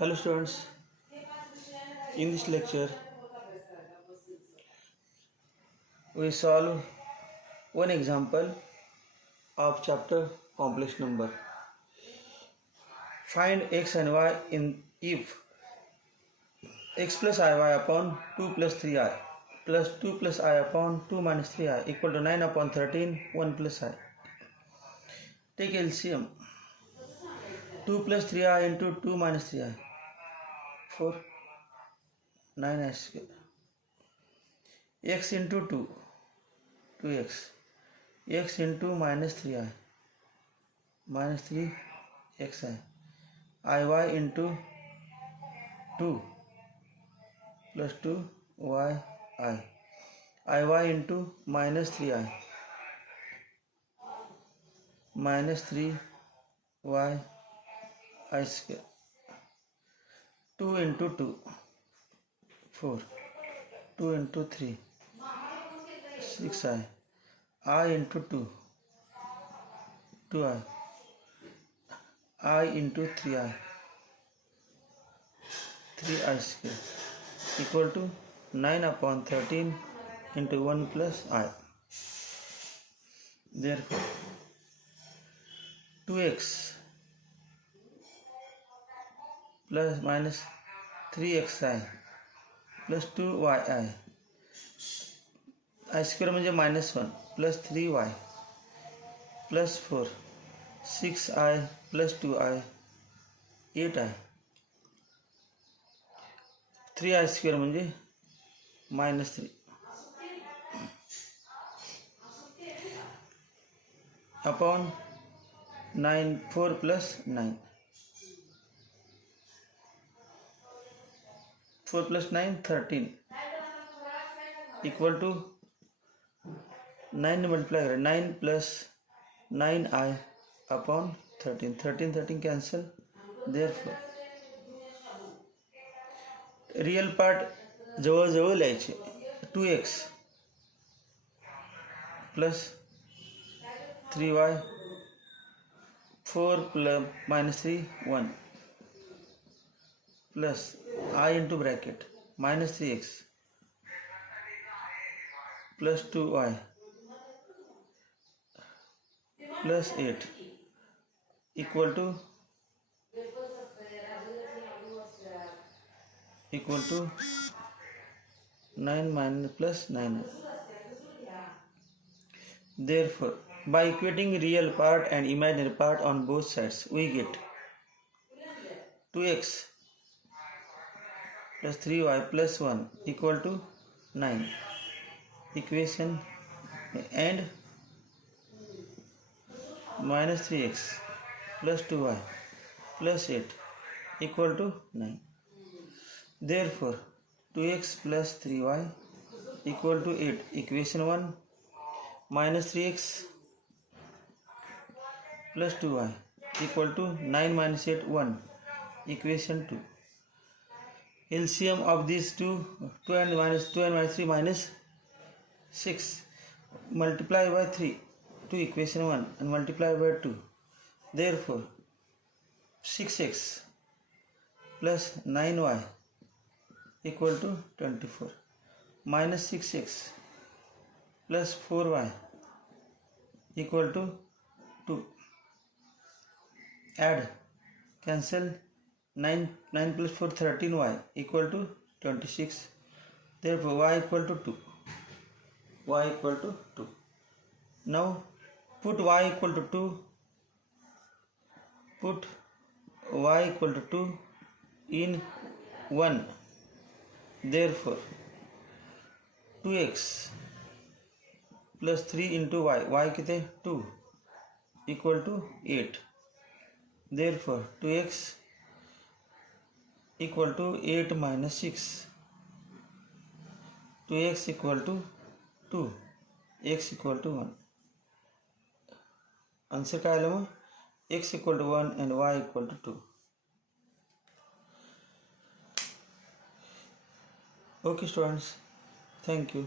Hello students, in this lecture we solve one example of chapter complex number. Find x and y in if x plus iy upon 2 plus 3i plus 2 plus I upon 2 minus 3i equal to 9 upon 13 1 plus I. Take LCM. 2 plus 3i into 2 minus 3i 4 9i square. X into 2 2x x into minus 3i minus 3xi iy into 2 plus 2yi iy into minus 3i minus 3yi square 2 into 2 4 2 into 3 6i I into 2 2i I into 3i 3i square equal to 9 upon 13 into 1 plus I. Therefore 2x plus minus 3xi plus 2yi I square म्हणजे minus 1 plus 3y plus 4 6i plus 2i 8i 3i square म्हणजे minus 3 upon 9 4 plus 9 4 plus 9 13 equal to 9 multiply 9 plus 9i upon 13 13 13 cancel. Therefore real part जवळजवळ लिहायचे 2x plus 3y 4 plus minus 3 1 plus I into bracket minus 3x plus 2y plus 8 equal to 9 minus plus 9. Therefore, by equating real part and imaginary part on both sides, we get 2x plus 3y plus 1 equal to 9 equation, and minus 3x plus 2y plus 8 equal to 9. Therefore 2x plus 3y equal to 8 equation 1 minus 3x plus 2y equal to 9 minus 8 1 equation 2. LCM of these 2 and minus 3 minus 6 multiply by 3 to equation 1 and multiply by 2. Therefore 6x plus 9y equal to 24 minus 6x plus 4y equal to 2. Add, cancel 9 plus 4 13y equal to 26. Therefore y equal to 2. Y equal to 2. Now put y equal to 2. Put y equal to 2 in 1. Therefore 2x plus 3 into y कितने 2 equal to 8. Therefore 2x equal to 8 minus 6. 2x equal to 2, x equal to 1. Answer काय आलं मग? x equal to 1 and y equal to 2. Okay students, thank you.